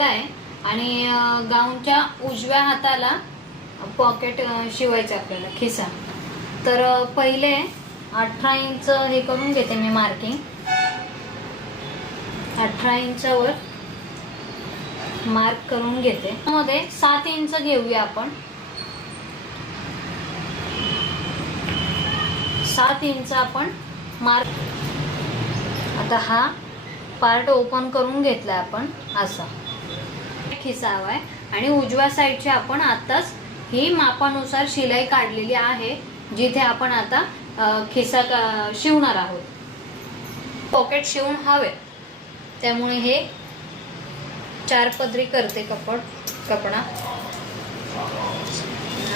आहे आणि गाऊनच्या उजव्या हाताला पॉकेट शिवायचं आपल्याला, खिसा. तर पहिले 18 इंच हे करून घेते मी मार्किंग. 18 इंचावर मार्क करून घेते. मध्ये 7 इंच घेऊया आपण. 7 इंच आपण मार्क. आता हा पार्ट ओपन करून घेतला आपण असा. खिसा हवाय आणि उजव्या साईडची आपण आताच ही मापानुसार शिलाई काढलेली आहे, जिथे आपण आता खिसा शिवणार आहोत. पॉकेट शिवून हवे त्यामुळे हे 4 पदरी करते कपडा.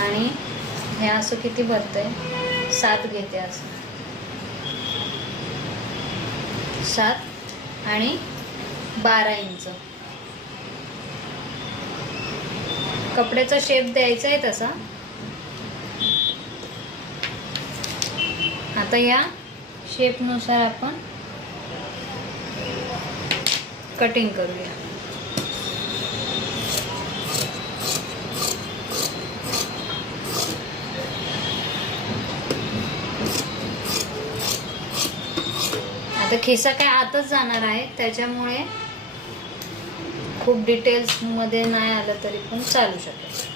आणि हे असं किती भरतंय, 7 घेते असं. 7 आणि 12 इंच कपड्याचा शेप द्यायचा आहे तसा. आता या शेपनुसार आपण कटिंग करूया. आता खिसा काय आतच जाणार आहे, त्याच्यामुळे खूप डिटेल्स मध्ये नाही आलं तरी पण चालू शकेल.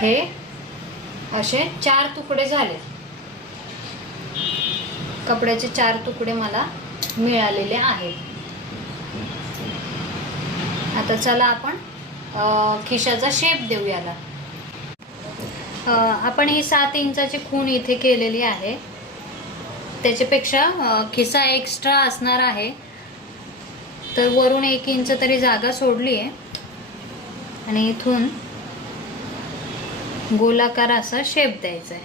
हे असे 4 तुकडे झाले. कपड्याचे 4 तुकडे मला मिळालेले आहेत. आता चला आपण खिशाचा शेप देऊ याला. आपण ही 7 इंचाची खूण इथे केलेली आहे. त्याच्यापेक्षा खिसा एक्स्ट्रा असणार आहे, तर वरून 1 इंच तरी जागा सोडली आहे. आणि इथून गोलाकार असा शेप द्यायचा आहे.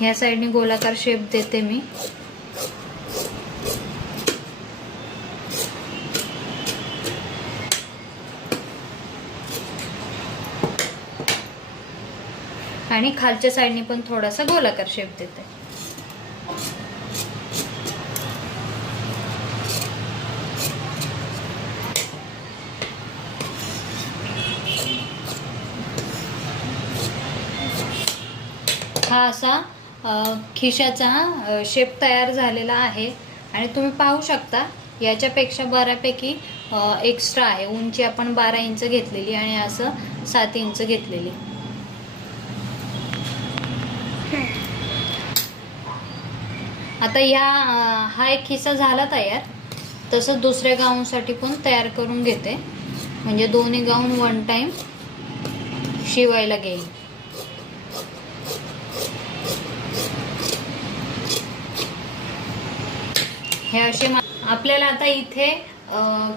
ह्या साईडने गोलाकार शेप देते मी. आणि खालच्या साईडने पण थोडासा गोलाकार शेप देते. हा असा खिशाचा शेप तयार झालेला आहे. आणि तुम्ही पाहू शकता याच्यापेक्षा बऱ्यापैकी एक्स्ट्रा आहे. उंची आपण 12 इंच घेतलेली आणि असं 7 इंच घेतलेली. आता हा एक खिसा झाला तयार. तसंच दुसऱ्या गाऊनसाठी पण तयार करून घेते, म्हणजे दोन्ही गाऊन 1 टाइम शिवायला घेईल. हे असे आपल्याला आता इथे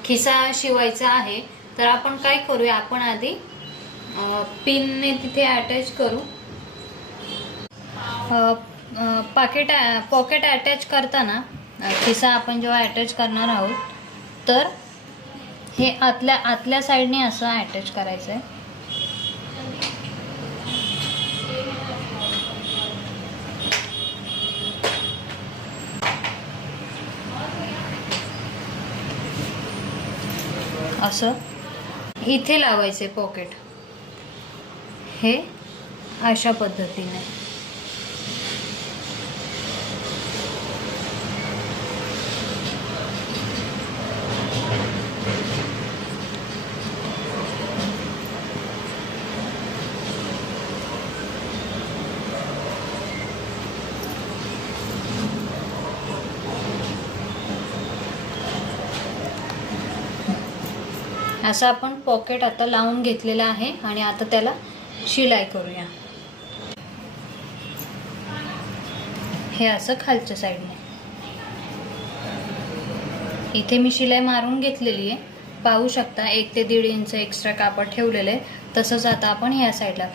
खिसा शिवायचा आहे. तर आपण काय करूया, आपण आधी पिनने तिथे अटॅच करू. पॉकेट अटॅच करताना खिसा आपण जेव्हा अटॅच करणार आहोत, तर हे आतल्या साईडने असं अटॅच करायचं आहे. असं इथे लावायचे पॉकेट. हे अशा पद्धतीने. असं आपण पॉकेट आता लावून घेतलेला आहे. आणि आता त्याला शिलाई करूया. हे असं खालच्या साईडने. इथे मी शिलाई मारून घेतलेली आहे, पाहू शकता. 1 ते 1.5 इंच एक्स्ट्रा कापड ठेवलेलं आहे. तसंच आता आपण ह्या साईडला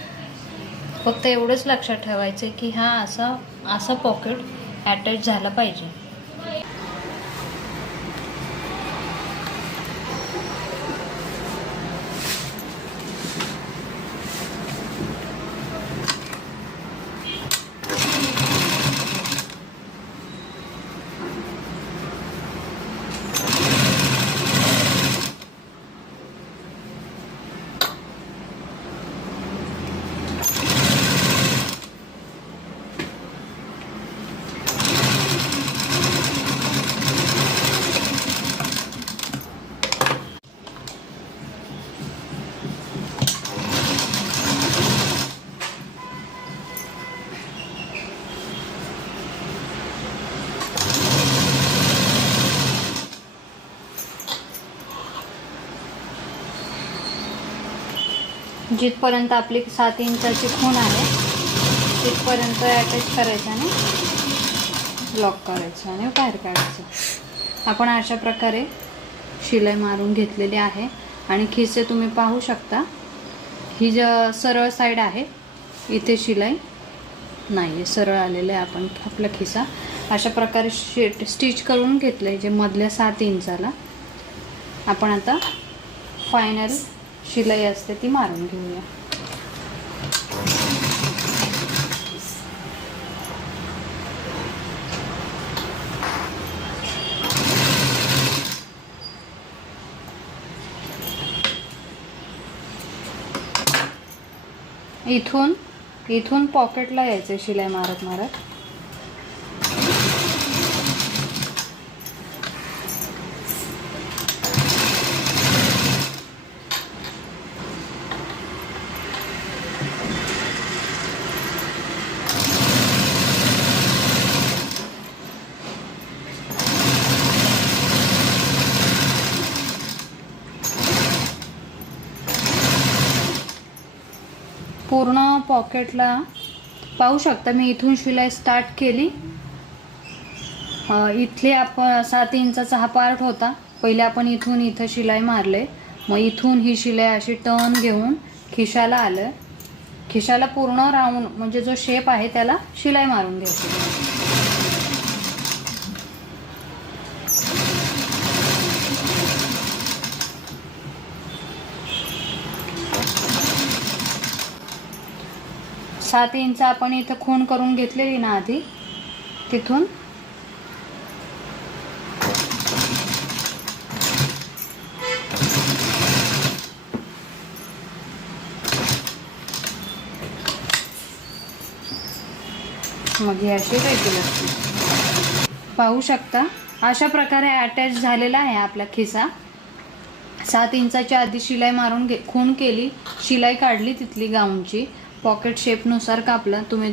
फक्त एवढंच लक्षात ठेवायचं की हा असा पॉकेट अटॅच झाला पाहिजे. जिथपर्यंत आपली 7 इंचाची खूण आहे तिथपर्यंत अटॅच करायचं आणि लॉक करायचं आणि बाहेर काढायचं. आपण अशा प्रकारे शिलाई मारून घेतलेली आहे आणि खिसे तुम्ही पाहू शकता. ही सरळ साईड आहे, इथे शिलाई नाही आहे, सरळ आलेलं आहे. आपण आपला खिसा अशा प्रकारे स्टिच करून घेतलं आहे. जे मधल्या 7 इंचाला आपण आता फायनल शिलाई असते ती मारून घेऊया. इथून पॉकेटला यायचं शिलाई मारत मारत. पूर्ण पॉकेटला पाहू शकता मी इथून शिलाई स्टार्ट केली. इथले आपण 7 इंचाचा हा पार्ट होता. पहिले आपण इथं शिलाई मारले, मग इथून ही शिलाई अशी टर्न घेऊन खिशाला आलं. खिशाला पूर्ण राऊंड म्हणजे जो शेप आहे त्याला शिलाई मारून घ्यायची. सात इंच आपण इथं खूण करून घेतलेली ना आधी, तिथून मग ही अशी रेग्युलर पाहू शकता. अशा प्रकारे अटॅच झालेला आहे आपला खिसा. 7 इंचाच्या आधी शिलाई मारून खूण केली, शिलाई काढली तिथली गाऊनची, पॉकेट शेपनुसार कापला. तुम्ही